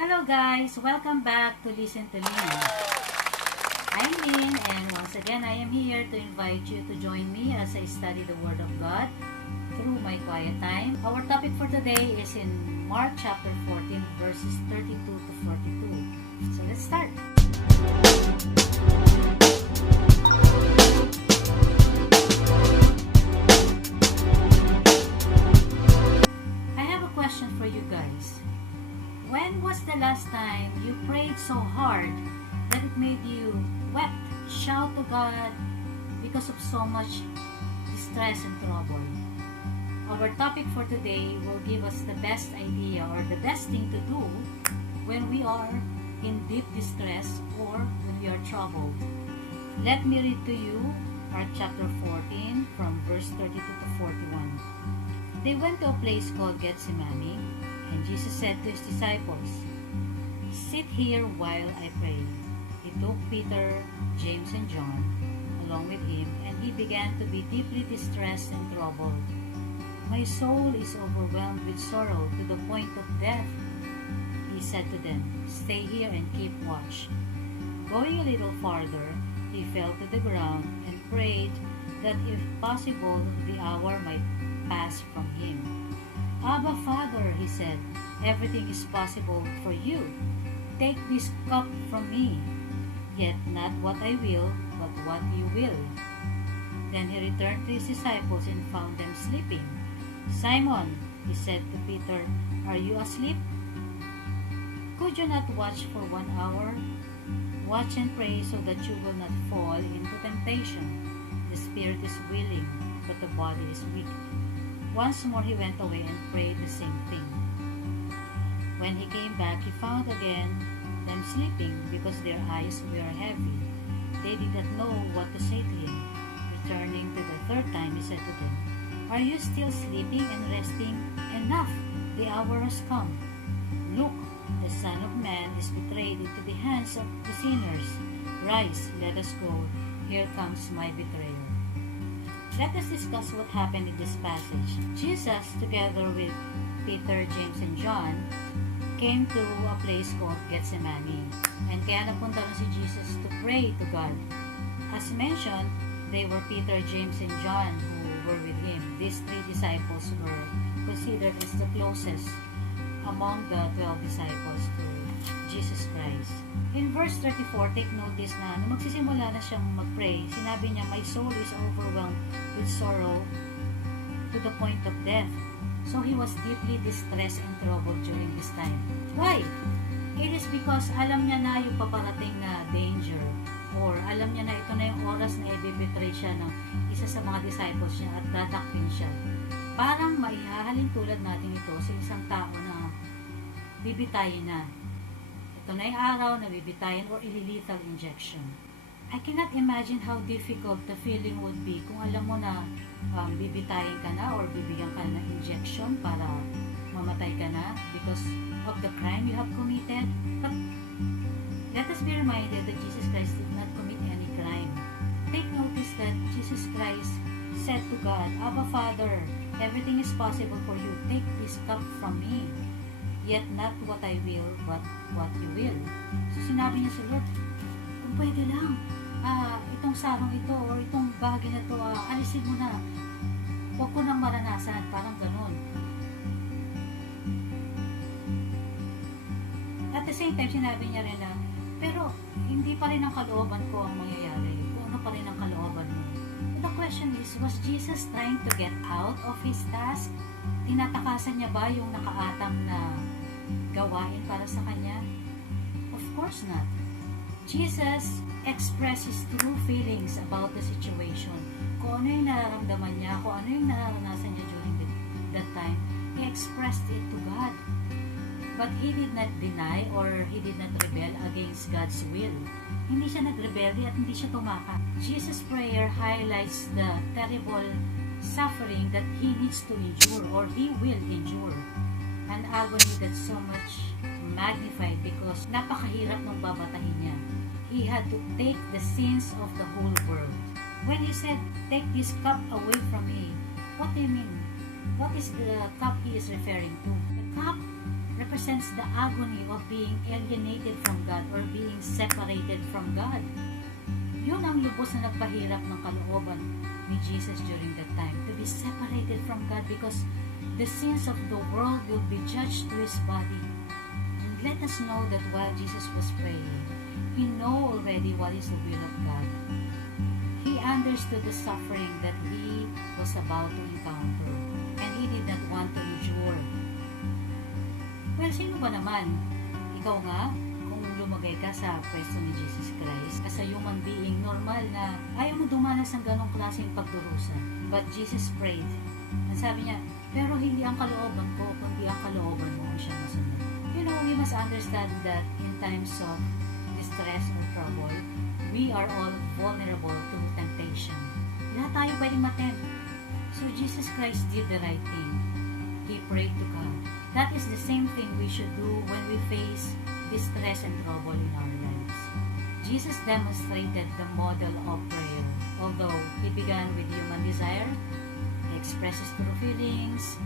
Hello guys! Welcome back to Listen to Me. I'm Lynn and once again I am here to invite you to join me as I study the Word of God through my quiet time. Our topic for today is in Mark chapter 14 verses 32 to 42. So let's start. I have a question for you guys. When was the last time you prayed so hard that it made you wept, shout to God because of so much distress and trouble? Our topic for today will give us the best idea or the best thing to do when we are in deep distress or when we are troubled. Let me read to you Mark chapter 14 from verse 32 to 41. They went to a place called Gethsemane, and Jesus said to his disciples, "Sit here while I pray." He took Peter, James, and John along with him, and he began to be deeply distressed and troubled. "My soul is overwhelmed with sorrow to the point of death," he said to them. "Stay here and keep watch." Going a little farther, he fell to the ground and prayed that if possible the hour might pass from him. "Abba, Father," he said, "everything is possible for you. Take this cup from me, yet not what I will, but what you will." Then he returned to his disciples and found them sleeping. "Simon," he said to Peter, "are you asleep? Could you not watch for 1 hour? Watch and pray so that you will not fall into temptation. The spirit is willing, but the body is weak." Once more he went away and prayed the same thing. When he came back, he found again them sleeping because their eyes were heavy. They did not know what to say to him. Returning to the third time, he said to them, "Are you still sleeping and resting? Enough! The hour has come. Look, the Son of Man is betrayed into the hands of the sinners. Rise, let us go. Here comes my betrayer." Let us discuss what happened in this passage. Jesus, together with Peter, James, and John, came to a place called Gethsemane. And kaya napunta rin si Jesus to pray to God. As mentioned, they were Peter, James, and John who were with him. These three disciples were considered as the closest among the 12 disciples to Jesus Christ. In verse 34, take notice na nung magsisimula na siyang mag-pray, sinabi niya, "My soul is overwhelmed with sorrow to the point of death." So he was deeply distressed and troubled during this time. Why? It is because alam niya na yung paparating na danger, or alam niya na ito na yung oras na i-betray siya ng isa sa mga disciples niya at dadakpin siya. Parang maihahalin tulad natin ito sa isang tao na bibitayin na. Ito na yung araw na bibitayin or ililethal injection. I cannot imagine how difficult the feeling would be kung alam mo na bibitayin ka na or bibigyan ka na ng injection para mamatay ka na because of the crime you have committed. But let us be reminded that Jesus Christ did not commit any crime. Take notice that Jesus Christ said to God, "Abba, Father, everything is possible for you. Take this cup from me. Yet not what I will, but what you will." So sinabi niya sa Lord, kung pwede lang, itong sarong ito or itong bagay na ito, alisin mo na. Huwag ko nang maranasan. Parang ganun. At the same time, sinabi niya rin na, pero hindi pa rin ang kalooban ko ang mangyayari. Kung ano pa rin ang kalooban mo. The question is, was Jesus trying to get out of his task? Tinatakasan niya ba yung nakaatang na gawain para sa kanya? Of course not. Jesus expressed his true feelings about the situation. Kung ano yung nararamdaman niya, kung ano yung nararanasan niya during that time, he expressed it to God. But he did not deny or he did not rebel against God's will. Hindi siya nagrebelde at hindi siya tumaka. Jesus' prayer highlights the terrible suffering that he needs to endure or he will endure. An agony that's so much magnified because napakahirap ng babatahin niya. He had to take the sins of the whole world. When he said, "Take this cup away from me," what do you mean? What is the cup he is referring to? The cup represents the agony of being alienated from God or being separated from God. Yun ang lubos na nagpahirap ng kalooban ni Jesus during that time, to be separated from God because the sins of the world will be judged to His body. And let us know that while Jesus was praying, He know already what is the will of God. He understood the suffering that He was about to encounter, and He did not want to endure. Well, sino ba naman? Ikaw nga, kung lumagay ka sa pwesto ni Jesus Christ, as a human being, normal na ayaw mo dumanas ng ganong klaseng pagdurusa. But Jesus prayed. At sabi niya, pero hindi ang kalooban ko, kundi ang kalooban mo ang siyang masunod. You know, we must understand that in times of distress or trouble, we are all vulnerable to temptation. Lahat tayo pwedeng matempt. So Jesus Christ did the right thing. He prayed to God. That is the same thing we should do when we face distress and trouble in our lives. Jesus demonstrated the model of prayer. Although He began with human desire, He expresses true feelings,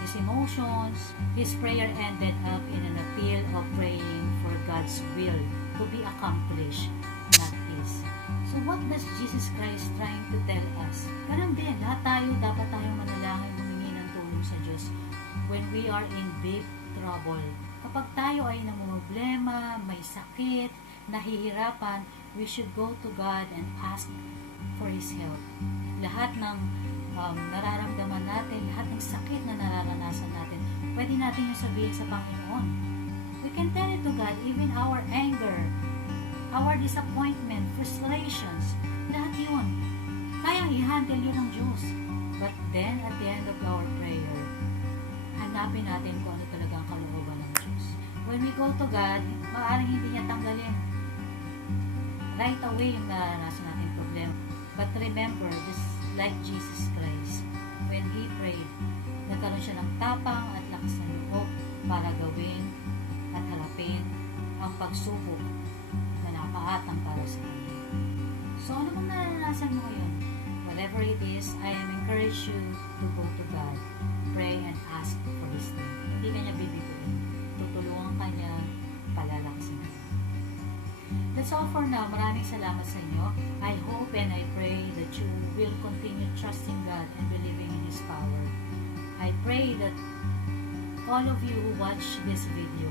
His emotions, His prayer ended up in an appeal of praying for God's will to be accomplished, not His. So what does Jesus Christ trying to tell us? Ganun din, lahat tayo dapat tayong manalangin, humingi ng tulong sa Diyos when we are in deep trouble. Kapag tayo ay namumroblema, may sakit, nahihirapan, we should go to God and ask for His help. Lahat ng nararamdaman natin, lahat ng sakit na nararanasan natin, pwede natin yung sabihin sa Panginoon. We can tell it to God, even our anger, our disappointment, frustrations, lahat yun. Kayang i-handle yun ng Diyos. But then, at the end of our prayer, hanapin natin kung ano talaga ang kalooban ng Diyos. When we go to God, maaaring hindi niya tanggalin right away yung naranasan natin problem. But remember, just like Jesus Christ, when He prayed, nagkaroon siya ng tapang at lakas ng loob para gawin at harapin ang pagsubok na nakaatang para sa Kanya. So, ano bang naranasan mo ngayon? Whatever it is, I encourage you to go to God, pray and ask for His name. Hindi ka niya bibiguin. Tutulungan ka niya, palalakasin ka. That's all for now. Maraming salamat sa inyo. I hope and I pray that you will continue trusting God and believing in His power. I pray that all of you who watch this video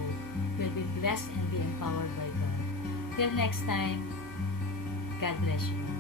will be blessed and be empowered by God. Till next time, God bless you.